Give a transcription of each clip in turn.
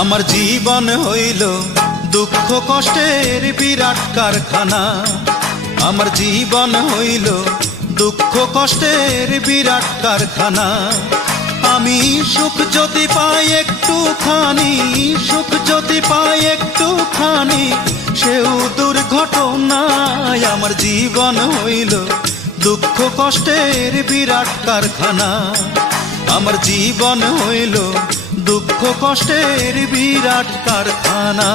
আমার জীবন হইল দুঃখ কষ্টের বিরাট কারখানা। আমার জীবন হইল দুঃখ কষ্টের বিরাট কারখানা। আমি সুখ যদি পাই একটুখানি, সুখ যদি পাই একটুখানি, সেও দুর্ঘটনায়। আমার জীবন হইল দুঃখ কষ্টের বিরাট কারখানা। আমার জীবন হইল দুঃখ কষ্টের বিরাট কারখানা।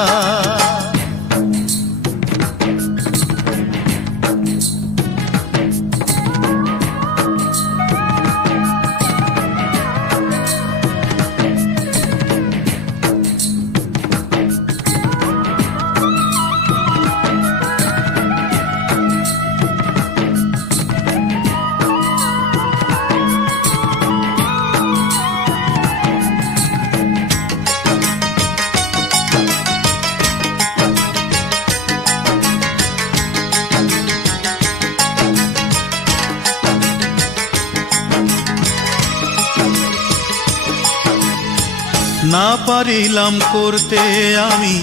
না পারিলাম করতে আমি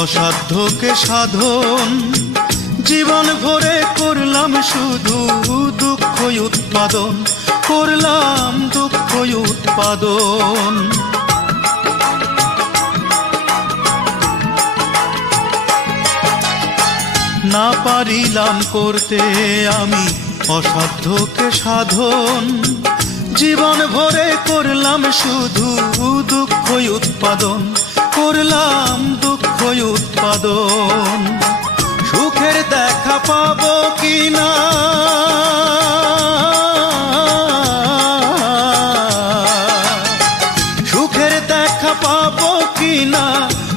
অসাধ্যকে সাধন, জীবন ভরে করলাম শুধু দুঃখ উৎপাদন, করলাম দুঃখ উৎপাদন। না পারিলাম করতে আমি অসাধ্যকে সাধন, জীবন ভরে করলাম শুধু দুঃখ উৎপাদন, করলাম দুঃখ উৎপাদন। সুখের দেখা পাবো কিনা, সুখের দেখা পাবো কিনা,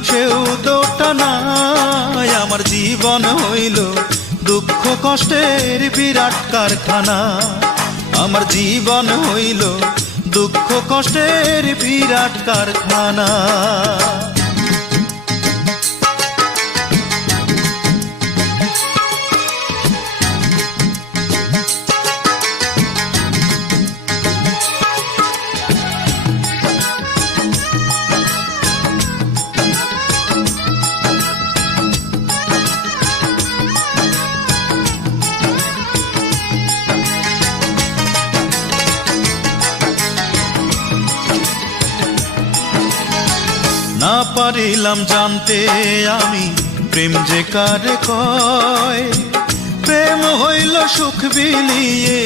সেও দোটা নাই। আমার জীবন হইল দুঃখ কষ্টের বিরাট কারখানা। আমার জীবন হইল দুঃখ কষ্টের বিরাট কারখানা। না পারিলাম জানতে আমি প্রেম যে কারে কয়, প্রেম হইল সুখ বিলিয়ে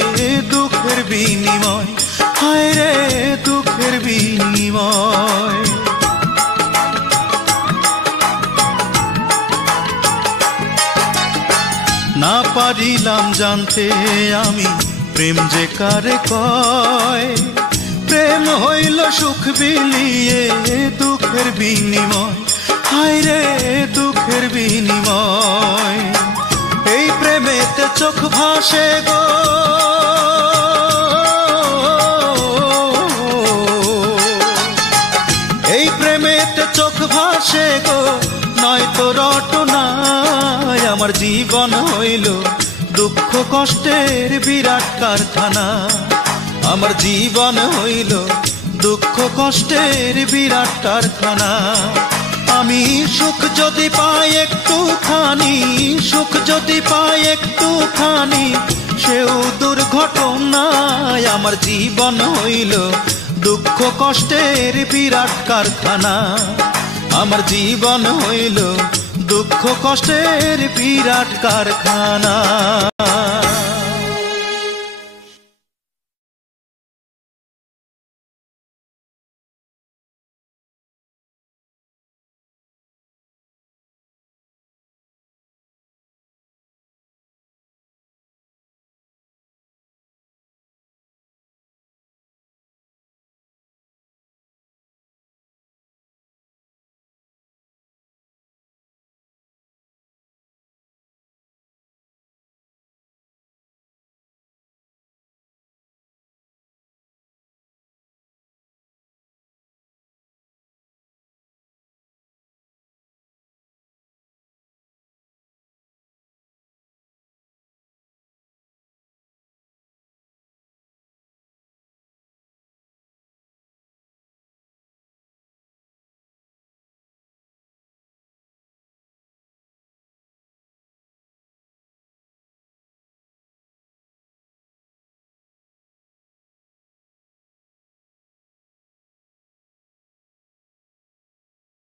দুঃখের বিনিময়, হায় রে দুঃখের বিনিময়। না পারিলাম জানতে আমি প্রেম যে কারে কয়, প্রেম হইল সুখ বিলিয়ে দুঃখের বিনিময়, হায় রে দুঃখের বিনিময়। এই প্রেমেতে চোখ ভাসে গো, এই প্রেমেতে চোখ ভাসে গো, নয়তো রটনায়। আমার জীবন হইল দুঃখ কষ্টের বিরাট কারখানা। আমার জীবন হইল দুঃখ কষ্টের বিরাট কারখানা। আমি সুখ যদি পাই একটুখানি, সুখ যদি পাই একটুখানি, সেও দুর্ঘটনায়। আমার জীবন হইল দুঃখ কষ্টের বিরাট কারখানা। আমার জীবন হইল দুঃখ কষ্টের বিরাট কারখানা।